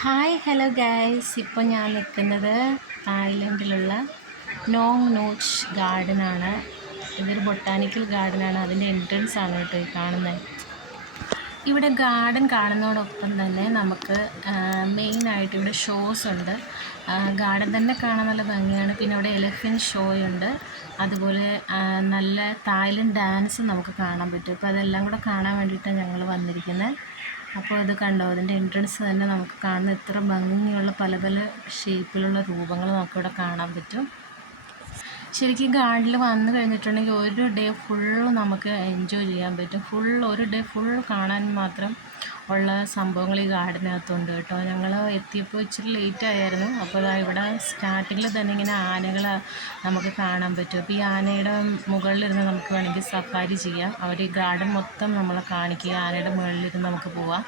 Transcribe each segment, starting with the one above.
Hi hello guys, ഇപ്പോൾ ഞാൻ നിൽക്കുന്നത് തായ്ലൻഡിലുള്ള നോങ് നോച്ച് ഗാർഡനാണ്. ഇതൊരു ബൊട്ടാനിക്കൽ ഗാർഡനാണ്. അതിൻ്റെ എൻട്രൻസ് ആണ് കേട്ടോ ഈ കാണുന്നത്. ഇവിടെ ഗാർഡൻ കാണുന്നതോടൊപ്പം തന്നെ നമുക്ക് മെയിനായിട്ട് ഇവിടെ ഷോസ് ഉണ്ട്. ഗാർഡൻ തന്നെ കാണാൻ നല്ല ഭംഗിയാണ്. പിന്നെ അവിടെ എലിഫൻറ്റ് ഷോയുണ്ട്. അതുപോലെ നല്ല തായ്ലൻഡ് ഡാൻസ് നമുക്ക് കാണാൻ പറ്റും. അപ്പോൾ അതെല്ലാം കൂടെ കാണാൻ വേണ്ടിയിട്ടാണ് ഞങ്ങൾ വന്നിരിക്കുന്നത്. അപ്പോൾ അത് കണ്ടോ, അതിൻ്റെ എൻട്രൻസ് തന്നെ നമുക്ക് കാണുന്ന ഇത്ര ഭംഗിയുള്ള പല പല ഷേപ്പിലുള്ള രൂപങ്ങൾ നമുക്കിവിടെ കാണാൻ പറ്റും. ശരിക്കും ഗാർഡനിൽ വന്നു കഴിഞ്ഞിട്ടുണ്ടെങ്കിൽ ഒരു ഡേ ഫുള്ള് നമുക്ക് എൻജോയ് ചെയ്യാൻ പറ്റും. ഒരു ഡേ ഫുൾ കാണാൻ മാത്രം ഉള്ള സംഭവങ്ങൾ ഈ ഗാർഡനകത്തുണ്ട് കേട്ടോ. ഞങ്ങൾ എത്തിയപ്പോൾ ഇച്ചിരി ലേറ്റ് ആയിരുന്നു. അപ്പോൾ ഇവിടെ സ്റ്റാർട്ടിങ്ങിൽ തന്നെ ഇങ്ങനെ ആനകൾ നമുക്ക് കാണാൻ പറ്റും. അപ്പോൾ ഈ ആനയുടെ മുകളിലിരുന്ന് നമുക്ക് വേണമെങ്കിൽ സഫാരി ചെയ്യാം. അവർ ഈ ഗാർഡൻ മൊത്തം നമ്മളെ കാണിക്കുക. ആനയുടെ മുകളിലിരുന്ന് നമുക്ക് പോവാം.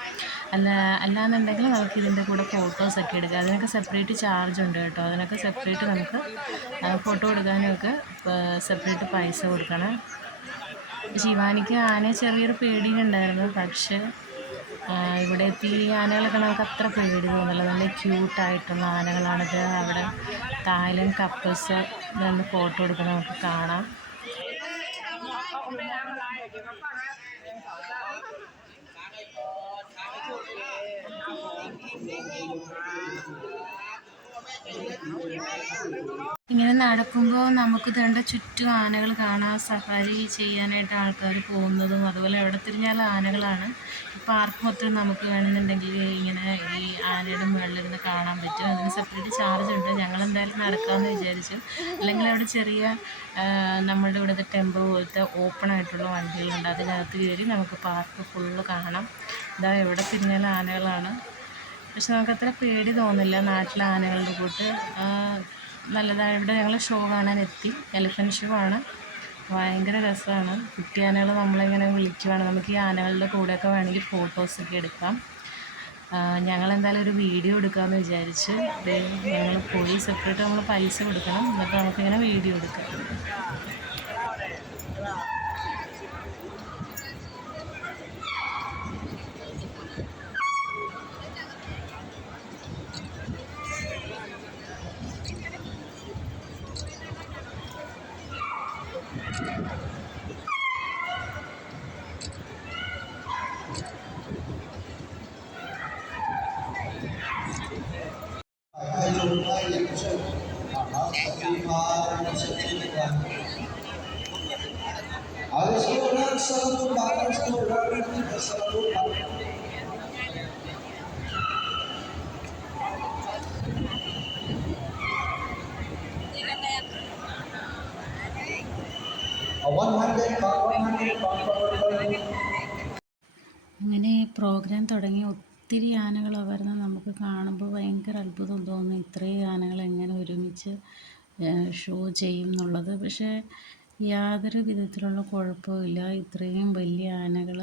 അല്ലാന്നുണ്ടെങ്കിൽ നമുക്ക് ഇതിൻ്റെ കൂടെ ഫോട്ടോസൊക്കെ എടുക്കാം. അതിനൊക്കെ സെപ്പറേറ്റ് ചാർജ് ഉണ്ട് കേട്ടോ. അതിനൊക്കെ സെപ്പറേറ്റ് നമുക്ക് ഫോട്ടോ എടുക്കാനൊക്കെ സെപ്പറേറ്റ് പൈസ കൊടുക്കണം. ശിവാനിക്ക് ആനയെ ചെറിയൊരു പേടിയുണ്ടായിരുന്നു. പക്ഷേ ഇവിടെ എത്തി ഈ ആനകളൊക്കെ നമുക്ക് അത്ര പേടി തോന്നില്ല. നല്ല ക്യൂട്ടായിട്ടുള്ള ആനകളാണിത്. അവിടെ തായ്ലൻഡ് കപ്പിൾസ് നിന്ന് ഫോട്ടോ എടുക്കുന്നത് നമുക്ക് കാണാം. ഇങ്ങനെ നടക്കുമ്പോൾ നമുക്ക് തേണ്ട ചുറ്റും ആനകൾ കാണാം. സഫാരി ചെയ്യാനായിട്ട് ആൾക്കാർ പോകുന്നതും അതുപോലെ എവിടെ തിരിഞ്ഞാലും ആനകളാണ്. പാർക്ക് മൊത്തം നമുക്ക് വേണമെന്നുണ്ടെങ്കിൽ ഇങ്ങനെ ഈ ആനയുടെ മുകളിലിരുന്ന് കാണാൻ പറ്റും. അതിന് സെപ്പറേറ്റ് ചാർജ് ഉണ്ട്. ഞങ്ങളെന്തായാലും നടക്കാമെന്ന് വിചാരിച്ചു. അല്ലെങ്കിൽ അവിടെ ചെറിയ നമ്മുടെ ഇവിടുത്തെ ടെമ്പോ പോലത്തെ ഓപ്പൺ ആയിട്ടുള്ള വണ്ടികളുണ്ട്. അതിനകത്ത് കയറി നമുക്ക് പാർക്ക് ഫുള്ള് കാണാം. ഇതാ എവിടെ തിരിഞ്ഞാലും ആനകളാണ്. പക്ഷെ നമുക്കത്ര പേടി തോന്നില്ല. നാട്ടിലെ ആനകളുടെ കൂട്ട് നല്ലതാണ്. ഇവിടെ ഞങ്ങൾ ഷോ കാണാൻ എത്തി. എലിഫൻറ്റ് ഷോ ആണ്. ഭയങ്കര രസമാണ്. കുട്ടി ആനകൾ നമ്മളിങ്ങനെ വിളിക്കുവാണ്. നമുക്ക് ഈ ആനകളുടെ കൂടെയൊക്കെ വേണമെങ്കിൽ ഫോട്ടോസൊക്കെ എടുക്കാം. ഞങ്ങളെന്തായാലും ഒരു വീഡിയോ എടുക്കാമെന്ന് വിചാരിച്ച് ഞങ്ങൾ പോയി സെപ്പറേറ്റ് നമ്മൾ പൈസ കൊടുക്കണം. എന്നിട്ട് നമുക്കിങ്ങനെ വീഡിയോ എടുക്കാം. അങ്ങനെ പ്രോഗ്രാം തുടങ്ങി. ഒത്തിരി ആനകൾ വരുന്ന നമുക്ക് കാണുമ്പോൾ ഭയങ്കര അത്ഭുതം തോന്നും. ഇത്രയും ആനകൾ എങ്ങനെ ഒരുമിച്ച് ഷോ ചെയ്യും എന്നുള്ളത്. പക്ഷേ യാതൊരു വിധത്തിലുള്ള കുഴപ്പമില്ല. ഇത്രയും വലിയ ആനകൾ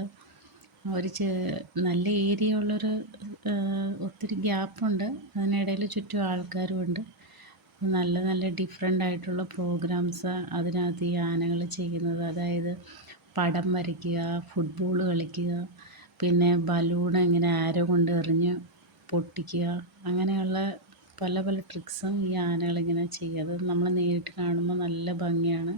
ഒരു നല്ല ഏരിയ ഉള്ളൊരു ഒത്തിരി ഗ്യാപ്പുണ്ട്. അതിനിടയിൽ ചുറ്റും ആൾക്കാരുമുണ്ട്. നല്ല നല്ല ഡിഫറെൻ്റ് ആയിട്ടുള്ള പ്രോഗ്രാംസ് അതിനകത്ത് ഈ ആനകൾ ചെയ്യുന്നത്. അതായത് പടം വരയ്ക്കുക, ഫുട്ബോൾ കളിക്കുക, പിന്നെ ബലൂൺ ഇങ്ങനെ ആരോ കൊണ്ട് എറിഞ്ഞ് പൊട്ടിക്കുക, അങ്ങനെയുള്ള പല പല ട്രിക്സും ഈ ആനകളിങ്ങനെ ചെയ്യുക. അത് നമ്മൾ നേരിട്ട് കാണുമ്പോൾ നല്ല ഭംഗിയാണ്.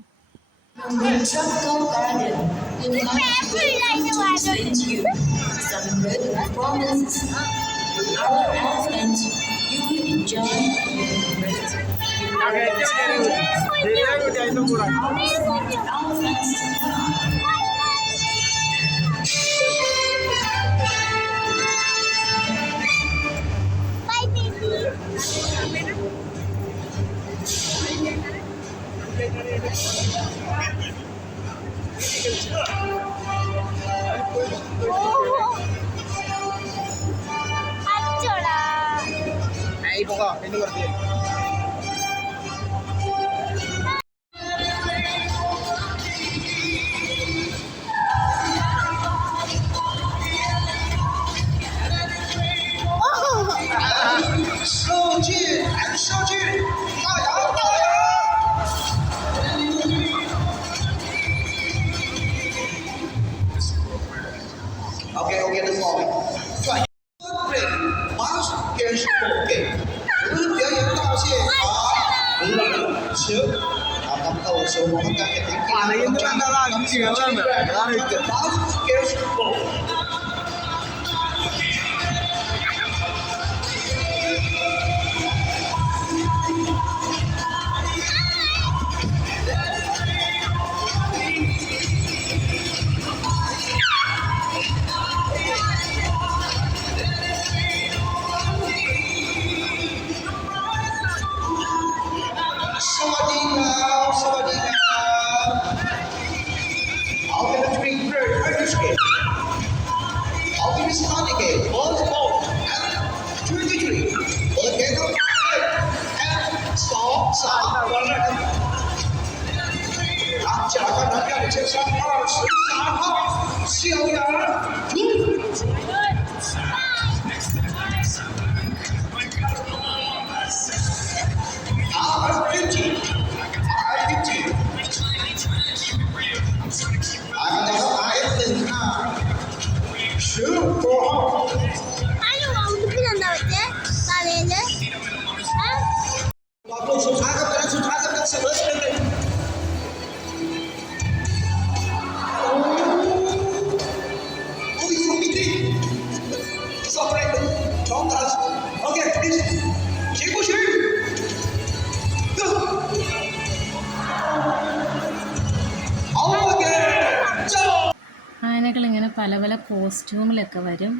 ആനകളിങ്ങനെ പല പല കോസ്റ്റ്യൂമിലൊക്കെ വരും.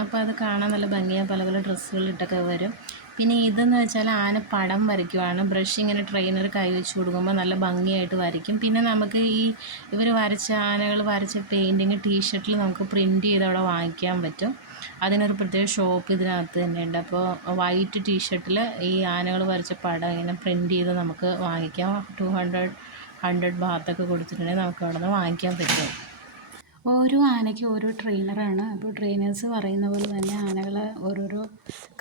അപ്പോൾ അത് കാണാൻ നല്ല ഭംഗിയാണ്. പല പല ഡ്രസ്സുകളിട്ടൊക്കെ വരും. പിന്നെ ഇതെന്ന് വെച്ചാൽ ആന പടം വരയ്ക്കുവാണ്. ബ്രഷ് ഇങ്ങനെ ട്രെയിനർ കൈ വെച്ച് കൊടുക്കുമ്പോൾ നല്ല ഭംഗിയായിട്ട് വരയ്ക്കും. പിന്നെ നമുക്ക് ഈ ഇവർ വരച്ച ആനകൾ വരച്ച പെയിൻറ്റിങ് ടീഷർട്ടിൽ നമുക്ക് പ്രിൻറ്റ് ചെയ്ത് അവിടെ വാങ്ങിക്കാൻ പറ്റും. അതിനൊരു പ്രത്യേക ഷോപ്പ് ഇതിനകത്ത് തന്നെയുണ്ട്. അപ്പോൾ വൈറ്റ് ടീഷർട്ടിൽ ഈ ആനകൾ വരച്ച പടം ഇങ്ങനെ പ്രിൻറ്റ് ചെയ്ത് നമുക്ക് വാങ്ങിക്കാം. 100 ബാത്തൊക്കെ കൊടുത്തിട്ടുണ്ടെങ്കിൽ നമുക്ക് അവിടെ നിന്ന് വാങ്ങിക്കാൻ പറ്റും. ഓരോ ആനയ്ക്കും ഓരോ ട്രെയിനറാണ്. അപ്പോൾ ട്രെയിനേഴ്സ് പറയുന്ന പോലെ തന്നെ ആനകൾ ഓരോരോ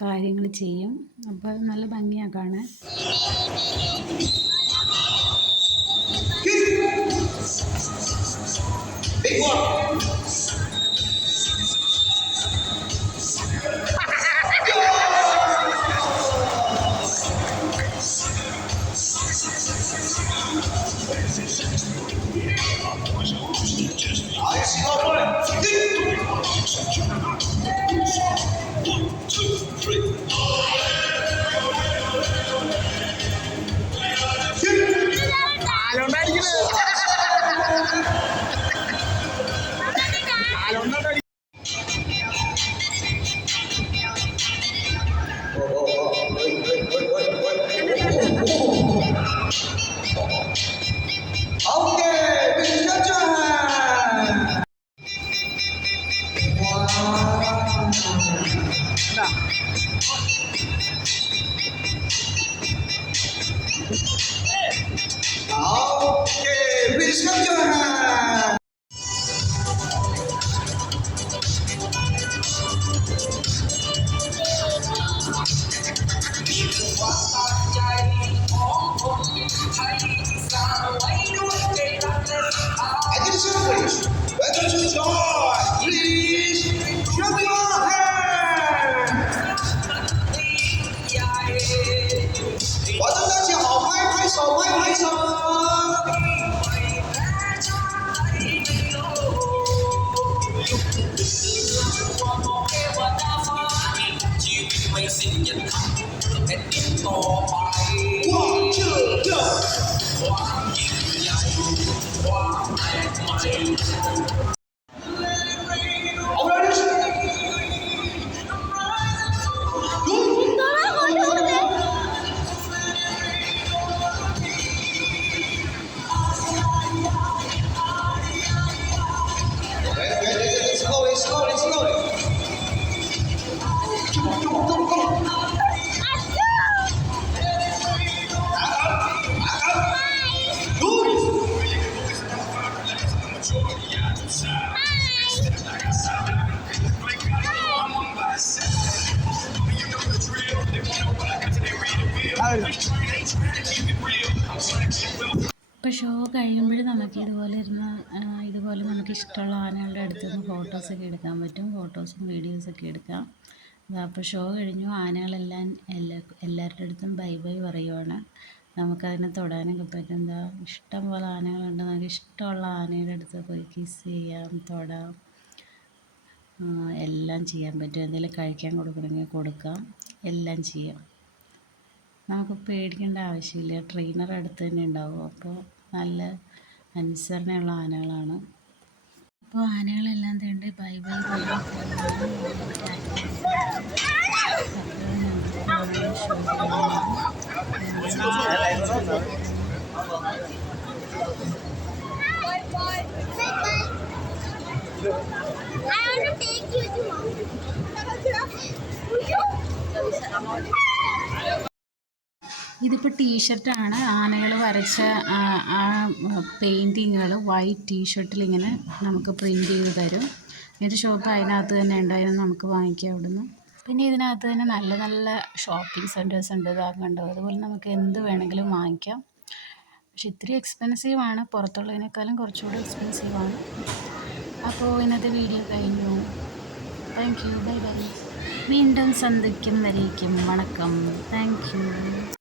കാര്യങ്ങൾ ചെയ്യും. അപ്പോൾ നല്ല ഭംഗിയാണ് കാണാൻ. ഇപ്പോൾ ഷോ കഴിയുമ്പോൾ നമുക്ക് ഇതുപോലെ നമുക്ക് ഇഷ്ടമുള്ള ആനകളുടെ അടുത്ത് നിന്ന് ഫോട്ടോസൊക്കെ എടുക്കാൻ പറ്റും. ഫോട്ടോസും വീഡിയോസൊക്കെ എടുക്കാം. അപ്പോൾ ഷോ കഴിഞ്ഞു. ആനകളെല്ലാം എല്ലാവരുടെ അടുത്തും ബൈ ബൈ പറയുവാണ്. നമുക്കതിനെ തൊടാനൊക്കെ പറ്റും. എന്താ ഇഷ്ടം പോലെ ആനകളുണ്ട്. നമുക്ക് ഇഷ്ടമുള്ള ആനയുടെ അടുത്ത് പോയി കിസ് ചെയ്യാം, തൊടാം, എല്ലാം ചെയ്യാൻ പറ്റും. എന്തെങ്കിലും കഴിക്കാൻ കൊടുക്കണമെങ്കിൽ കൊടുക്കാം, എല്ലാം ചെയ്യാം. നമുക്ക് പേടിക്കേണ്ട ആവശ്യമില്ല. ട്രെയിനർ അടുത്ത് തന്നെ ഉണ്ടാവും. അപ്പോൾ നല്ല അനുസരണയുള്ള ആനകളാണ്. അപ്പോൾ ആനകളെല്ലാം തേണ്ട് ബൈ ബൈ പറയാൻ പോവുകയാണ്. നമ്മളോട് ടാറ്റ പറയുകയാണ്. അപ്പോൾ ഞങ്ങൾക്കാണ് ഷോ ഇതിപ്പോൾ ടീഷർട്ടാണ്. ആനകൾ വരച്ച പെയിൻറ്റിങ്ങുകൾ വൈറ്റ് ടീഷർട്ടിൽ ഇങ്ങനെ നമുക്ക് പ്രിൻ്റ് ചെയ്ത് തരും. ഇത് ഷോപ്പ് അതിനകത്ത് തന്നെ ഉണ്ടായിരുന്നു, നമുക്ക് വാങ്ങിക്കാം അവിടുന്ന്. പിന്നെ ഇതിനകത്ത് തന്നെ നല്ല നല്ല ഷോപ്പിംഗ് സെൻറ്റേഴ്സ് ഉണ്ട്. ഇതാകണ്ടോ, അതുപോലെ നമുക്ക് എന്ത് വേണമെങ്കിലും വാങ്ങിക്കാം. പക്ഷെ ഇത്തിരി എക്സ്പെൻസീവാണ്, പുറത്തുള്ളതിനേക്കാളും കുറച്ചുകൂടി എക്സ്പെൻസീവാണ്. അപ്പോൾ ഇന്നത്തെ വീഡിയോ കഴിഞ്ഞു. Thank you, bye bye. വീണ്ടും സന്ധിക്കും വരേക്കും വണക്കം. Thank you.